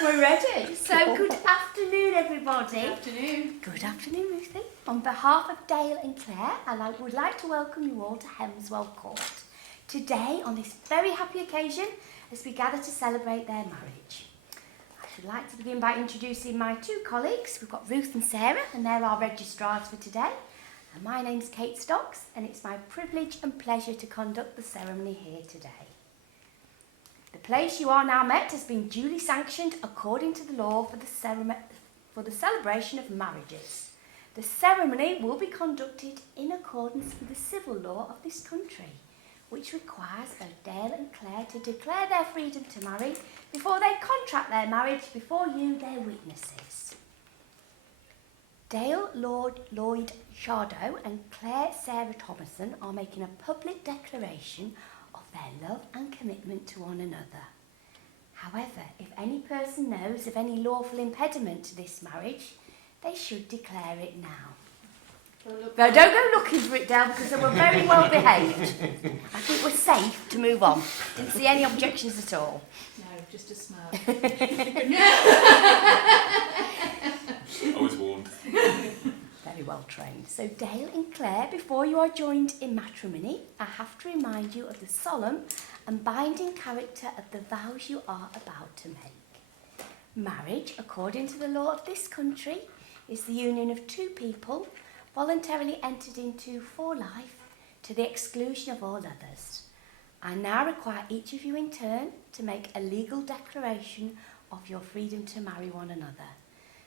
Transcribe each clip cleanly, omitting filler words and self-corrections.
We're ready. So good afternoon, everybody. Good afternoon. Good afternoon, Ruthie. On behalf of Dale and Claire, I would like to welcome you all to Hemswell Court. Today, on this very happy occasion, as we gather to celebrate their marriage. I should like to begin by introducing my two colleagues. We've got Ruth and Sarah, and they're our registrars for today. And my name's Kate Stocks, and it's my privilege and pleasure to conduct the ceremony here today. The place you are now met has been duly sanctioned according to the law for the celebration of marriages. The ceremony will be conducted in accordance with the civil law of this country, which requires both Dale and Claire to declare their freedom to marry before they contract their marriage before you, their witnesses. Dale Lloyd Shardow and Clare Sarah Thomason are making a public declaration of their love and commitment to one another. However, if any person knows of any lawful impediment to this marriage, they should declare it now. No, don't go looking for it, Dale, because they were very well behaved. I think we're safe to move on. Didn't see any objections at all. No, just a smile. I was warned. Very well trained. So Dale and Claire, before you are joined in matrimony, I have to remind you of the solemn and binding character of the vows you are about to make. Marriage, according to the law of this country, is the union of two people voluntarily entered into for life to the exclusion of all others. I now require each of you in turn to make a legal declaration of your freedom to marry one another.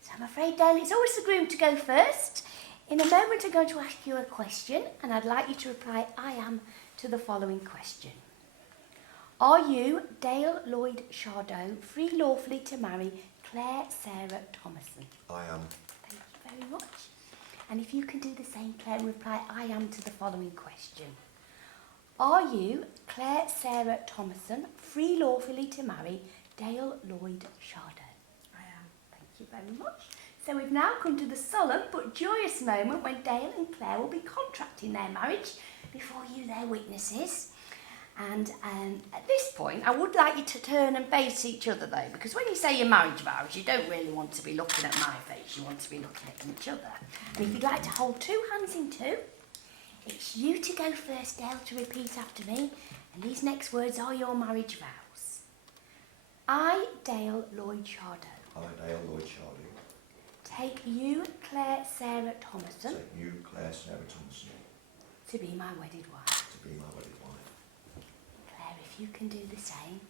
So I'm afraid, Dale, it's always the groom to go first. In a moment, I'm going to ask you a question, and I'd like you to reply, I am, to the following question. Are you, Dale Lloyd Shardow, free lawfully to marry Clare Sarah Thomason? I am. Thank you very much. And if you can do the same, Claire, and reply, I am, to the following question. Are you, Clare Sarah Thomason, free lawfully to marry Dale Lloyd Shardow? Thank you very much. So we've now come to the solemn but joyous moment when Dale and Claire will be contracting their marriage before you, their witnesses. And at this point, I would like you to turn and face each other, though, because when you say your marriage vows, you don't really want to be looking at my face, you want to be looking at each other. And if you'd like to hold two hands in two, it's you to go first, Dale, to repeat after me. And these next words are your marriage vows. I, Dale Lloyd Shardow. I, Dale Lloyd Shardow. Take you, Clare Sarah Thomason. Take you, Clare Sarah Thomason. To be my wedded wife. To be my wedded wife. Claire, if you can do the same.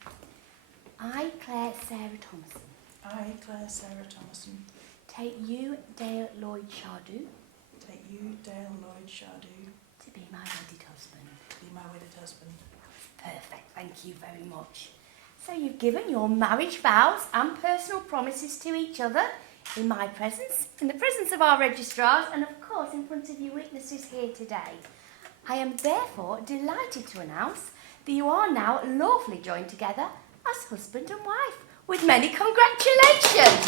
I, Clare Sarah Thomason. I, Clare Sarah Thomason. Take you, Dale Lloyd Shardow. Take you, Dale Lloyd Shardow. To be my wedded husband. To be my wedded husband. Perfect, thank you very much. So you've given your marriage vows and personal promises to each other in my presence, in the presence of our registrars, and of course in front of you witnesses here today. I am therefore delighted to announce that you are now lawfully joined together as husband and wife, with many congratulations.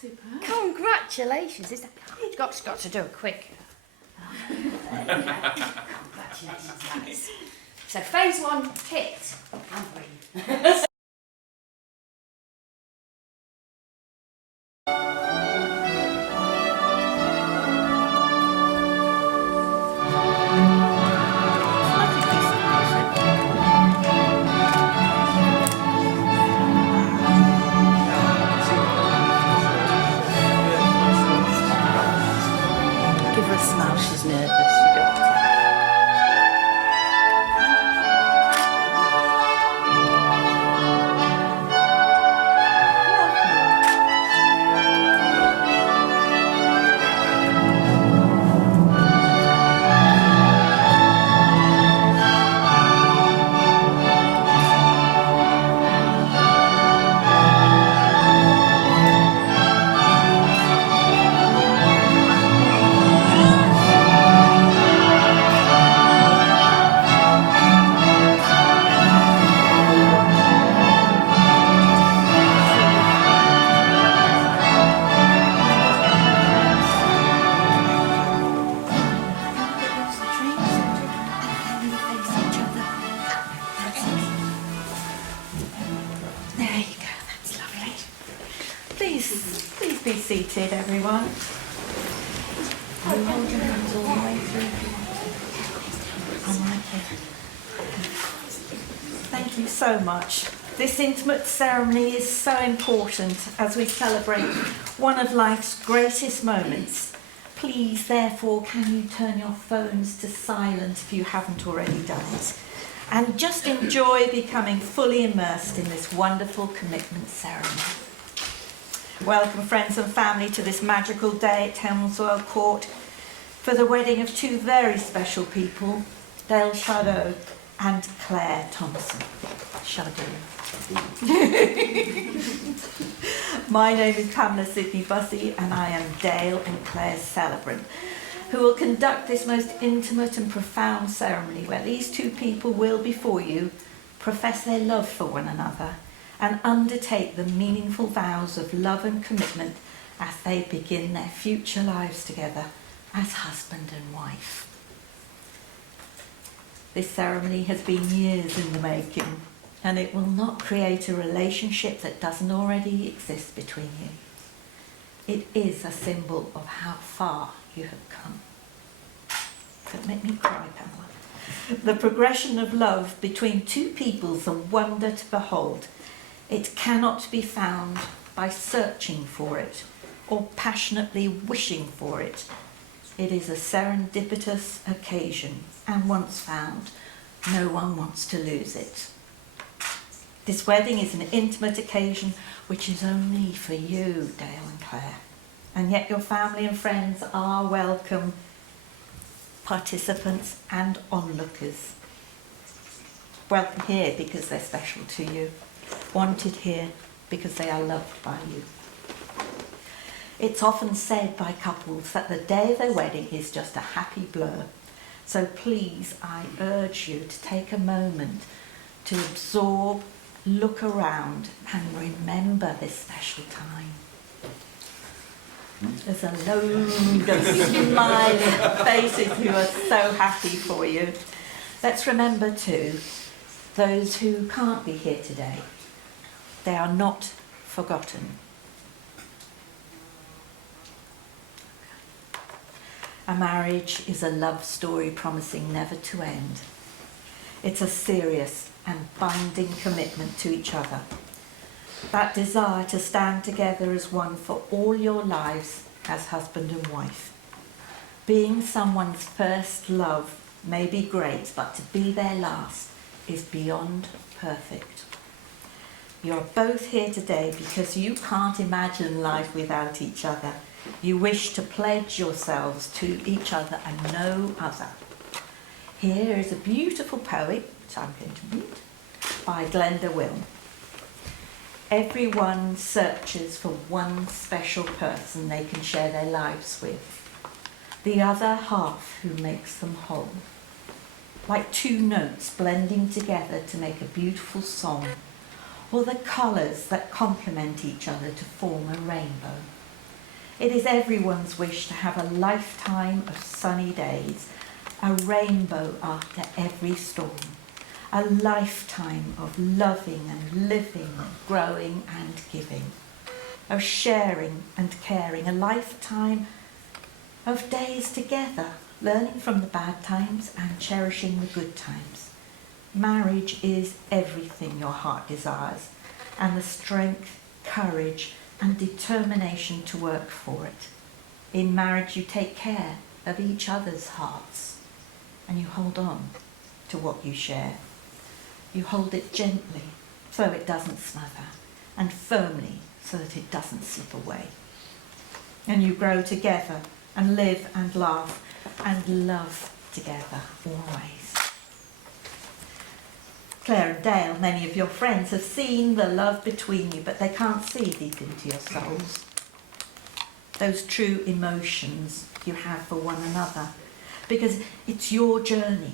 Super. Congratulations. Got to do it quick. Congratulations, guys. So phase one ticked and breathe. Give her a smile, she's nervous, you don't. seated, everyone. You hold your hands all the way through if you want to. I'm right here. Thank you so much. This intimate ceremony is so important as we celebrate one of life's greatest moments. Please, therefore, can you turn your phones to silent if you haven't already done it? And just enjoy becoming fully immersed in this wonderful commitment ceremony. Welcome, friends and family, to this magical day at Helmswell Court for the wedding of two very special people, Dale Shadow and Clare Thompson. Shadow. My name is Pamela Sidney Bussey, and I am Dale and Clare's celebrant, who will conduct this most intimate and profound ceremony where these two people will, before you, profess their love for one another and undertake the meaningful vows of love and commitment as they begin their future lives together as husband and wife. This ceremony has been years in the making, and it will not create a relationship that doesn't already exist between you. It is a symbol of how far you have come. Don't make me cry, Pamela. The progression of love between two people is a wonder to behold. It cannot be found by searching for it or passionately wishing for it. It is a serendipitous occasion, and once found, no one wants to lose it. This wedding is an intimate occasion which is only for you, Dale and Clare, and yet your family and friends are welcome participants and onlookers. Welcome here because they're special to you, wanted here because they are loved by you. It's often said by couples that the day of their wedding is just a happy blur. So please, I urge you to take a moment to absorb, look around and remember this special time. There's a load of smiling faces who are so happy for you. Let's remember too, those who can't be here today. They are not forgotten. A marriage is a love story promising never to end. It's a serious and binding commitment to each other. That desire to stand together as one for all your lives as husband and wife. Being someone's first love may be great, but to be their last is beyond perfect. You're both here today because you can't imagine life without each other. You wish to pledge yourselves to each other and no other. Here is a beautiful poem, which I'm going to read, by Glenda Wilm. Everyone searches for one special person they can share their lives with, the other half who makes them whole. Like two notes blending together to make a beautiful song, or the colours that complement each other to form a rainbow. It is everyone's wish to have a lifetime of sunny days, a rainbow after every storm, a lifetime of loving and living, growing and giving, of sharing and caring, a lifetime of days together, learning from the bad times and cherishing the good times. Marriage is everything your heart desires, and the strength, courage, and determination to work for it. In marriage, you take care of each other's hearts, and you hold on to what you share. You hold it gently so it doesn't smother, and firmly so that it doesn't slip away. And you grow together and live and laugh and love together always. Clare and Dale, many of your friends have seen the love between you, but they can't see deep into your souls. Those true emotions you have for one another, because it's your journey,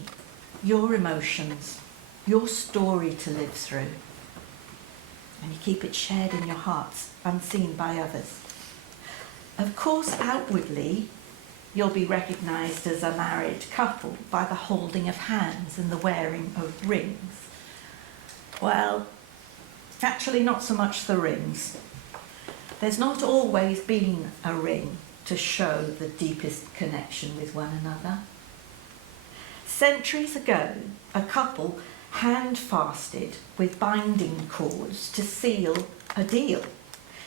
your emotions, your story to live through. And you keep it shared in your hearts, unseen by others. Of course, outwardly, you'll be recognised as a married couple by the holding of hands and the wearing of rings. Well, actually not so much the rings. There's not always been a ring to show the deepest connection with one another. Centuries ago, a couple hand-fasted with binding cords to seal a deal.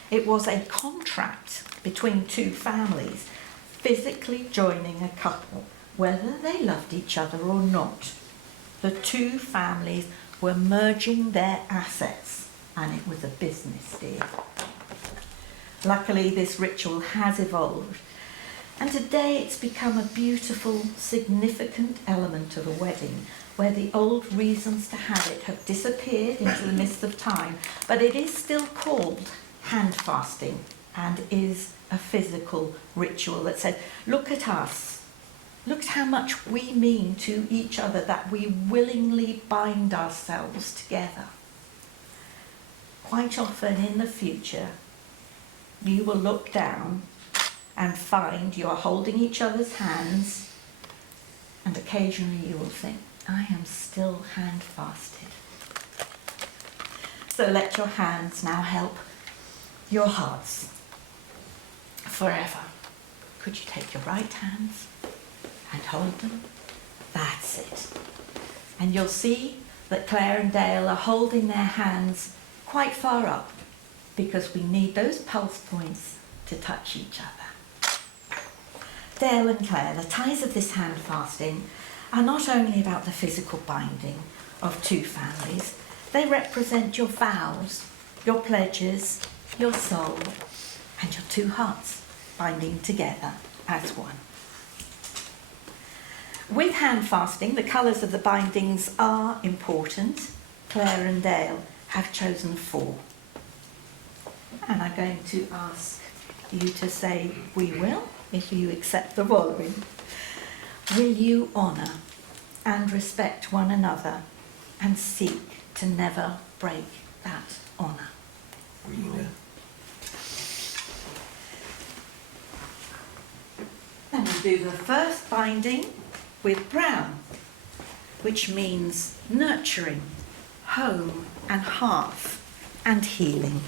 It was a contract between two families, physically joining a couple, whether they loved each other or not. The two families were merging their assets, and it was a business deal. Luckily, this ritual has evolved, and today it's become a beautiful, significant element of a wedding, where the old reasons to have it have disappeared into the mist of time, but it is still called hand fasting and is a physical ritual that says, look at us, look at how much we mean to each other, that we willingly bind ourselves together. Quite often in the future, you will look down and find you are holding each other's hands, and occasionally you will think, I am still hand fasted. So let your hands now help your hearts forever. Could you take your right hands and hold them? That's it. And you'll see that Clare and Dale are holding their hands quite far up, because we need those pulse points to touch each other. Dale and Clare, the ties of this hand fasting are not only about the physical binding of two families, they represent your vows, your pledges, your soul, and your two hearts binding together as one. With hand fasting, the colours of the bindings are important. Clare and Dale have chosen 4. And I'm going to ask you to say, we will, if you accept the following. Will you honour and respect one another and seek to never break that honour? We will. Then we'll do the first binding with brown, which means nurturing, home and hearth and healing.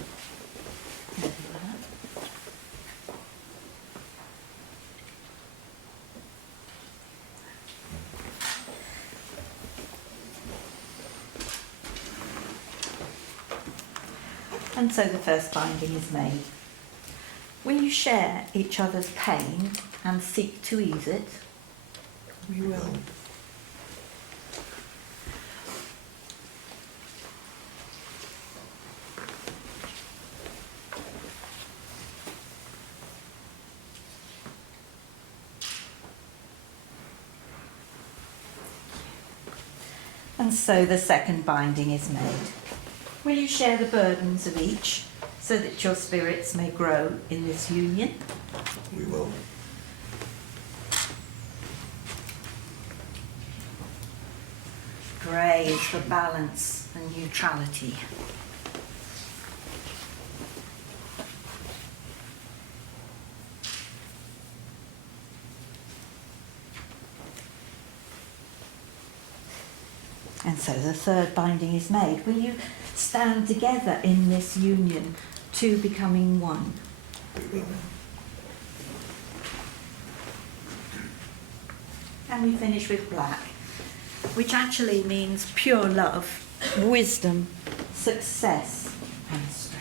And so the first binding is made. Will you share each other's pain and seek to ease it? We will. And so the second binding is made. Will you share the burdens of each so that your spirits may grow in this union? We will. Grey is for balance and neutrality. And so the third binding is made. Will you stand together in this union, two becoming one? We will. And we finish with black, which actually means pure love, wisdom, success and strength.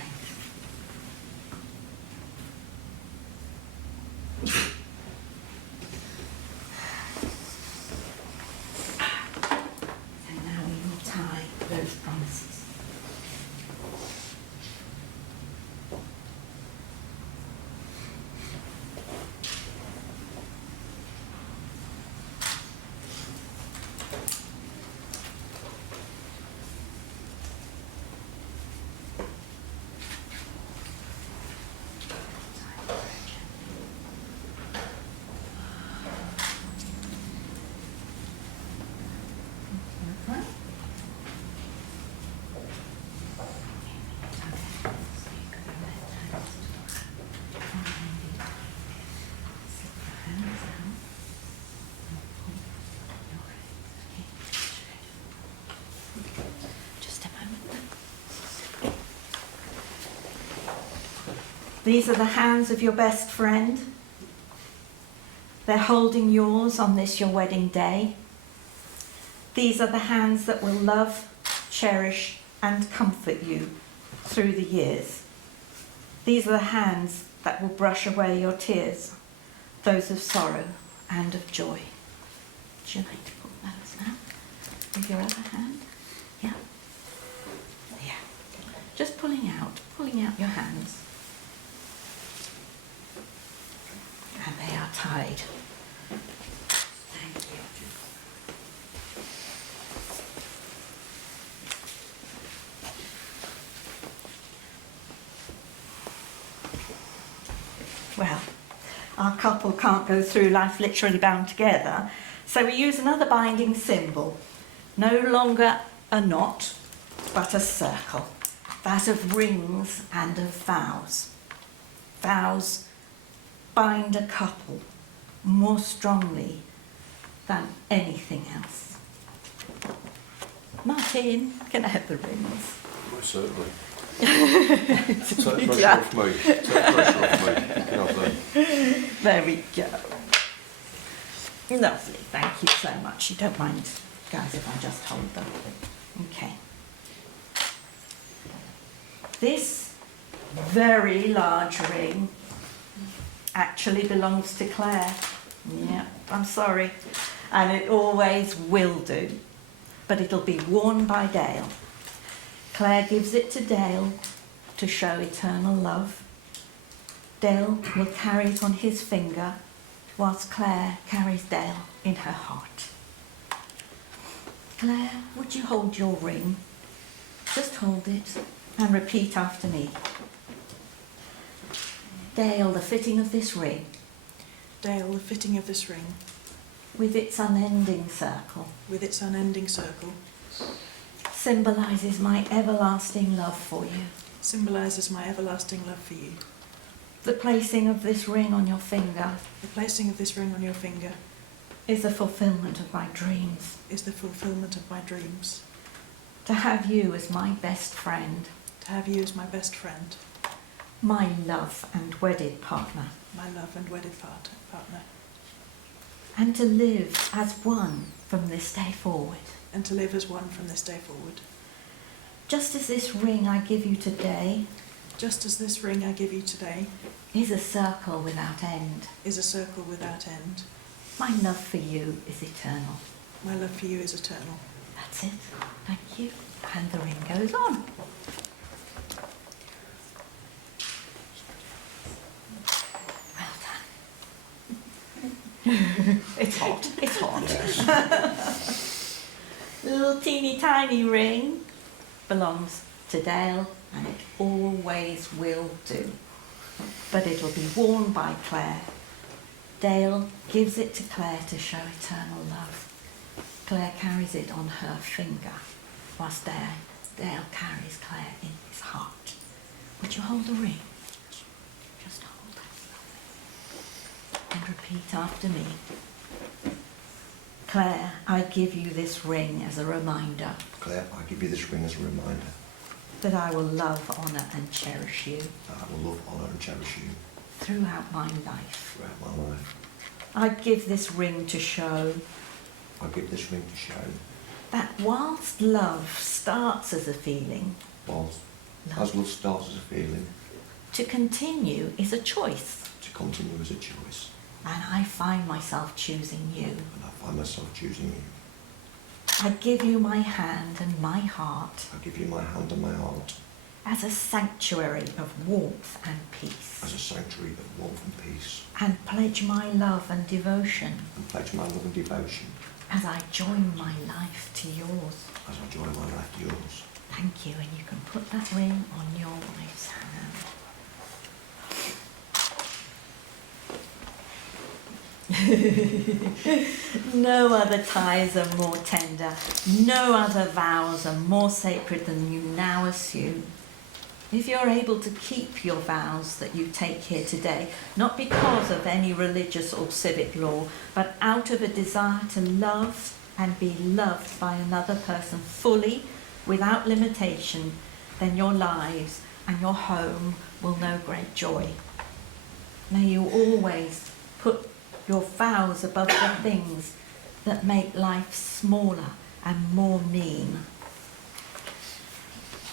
And now we will tie those promises. These are the hands of your best friend. They're holding yours on this your wedding day. These are the hands that will love, cherish and comfort you through the years. These are the hands that will brush away your tears, those of sorrow and of joy. Would you like to pull those now? With your other hand? Yeah. Yeah. Just pulling out your hands. And they are tied. Thank you. Well, our couple can't go through life literally bound together, so we use another binding symbol. No longer a knot, but a circle. That of rings and of vows. Vows bind a couple more strongly than anything else. Martin, can I have the rings? Most certainly. Take pressure off me. Take pressure off me. You can have them. There we go. Lovely, thank you so much. You don't mind, guys, if I just hold them. Okay. This very large ring actually belongs to Clare. Yeah, I'm sorry. And it always will do. But it'll be worn by Dale. Clare gives it to Dale to show eternal love. Dale will carry it on his finger, whilst Clare carries Dale in her heart. Clare, would you hold your ring? Just hold it and repeat after me. Dale, the fitting of this ring, Dale, the fitting of this ring, with its unending circle, with its unending circle, symbolises my everlasting love for you. symbolises my everlasting love for you. The placing of this ring on your finger The placing of this ring on your finger is the fulfilment of my dreams. is the fulfilment of my dreams. To have you as my best friend, To have you as my best friend, my love and wedded partner, my love and wedded partner, and to live as one from this day forward. and to live as one from this day forward. Just as this ring I give you today Just as this ring I give you today is a circle without end, is a circle without end, my love for you is eternal. my love for you is eternal. That's it. Thank you. And the ring goes on. Well done. It's hot. It's hot. Yes. Little teeny tiny ring belongs to Dale, and it always will do. But it'll be worn by Clare. Dale gives it to Clare to show eternal love. Clare carries it on her finger, whilst Dale carries Clare in his heart. Would you hold the ring? Just hold it. And repeat after me. Clare, I give you this ring as a reminder Claire, I give you this ring as a reminder that I will love, honour and cherish you that I will love, honour and cherish you throughout my life. throughout my life. I give this ring to show I give this ring to show that whilst love starts as a feeling, whilst as love starts as a feeling, to continue is a choice. to continue as a choice. And I find myself choosing you. And I find myself choosing you. I give you my hand and my heart I give you my hand and my heart as a sanctuary of warmth and peace, as a sanctuary of warmth and peace, and pledge my love and devotion and pledge my love and devotion as I join my life to yours. as I join my life to yours. Thank you, and you can put that ring on your wife's hand. No other ties are more tender, no other vows are more sacred than you now assume. If you're able to keep your vows that you take here today, not because of any religious or civic law, but out of a desire to love and be loved by another person fully, without limitation, then your lives and your home will know great joy. May you always put your vows above the things that make life smaller and more mean.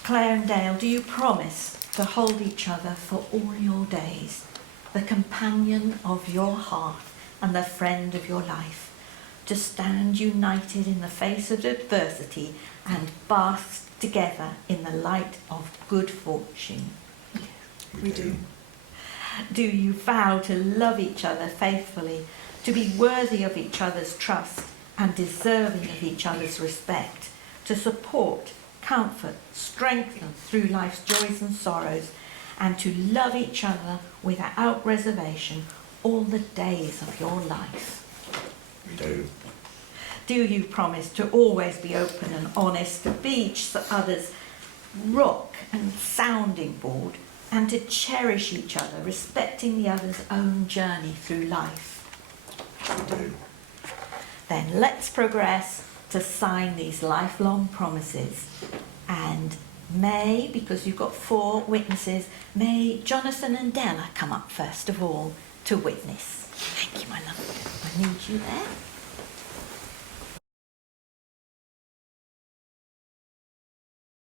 Clare and Dale, do you promise to hold each other for all your days, the companion of your heart and the friend of your life, to stand united in the face of adversity and bask together in the light of good fortune? We do. Do you vow to love each other faithfully, to be worthy of each other's trust and deserving of each other's respect, to support, comfort, strengthen through life's joys and sorrows, and to love each other without reservation all the days of your life? We do. Do you promise to always be open and honest, to be each other's rock and sounding board, and to cherish each other, respecting the other's own journey through life? We do. Then let's progress to sign these lifelong promises. And may, because you've got 4 witnesses, may Jonathan and Della come up first of all to witness. Thank you, my love. I need you there.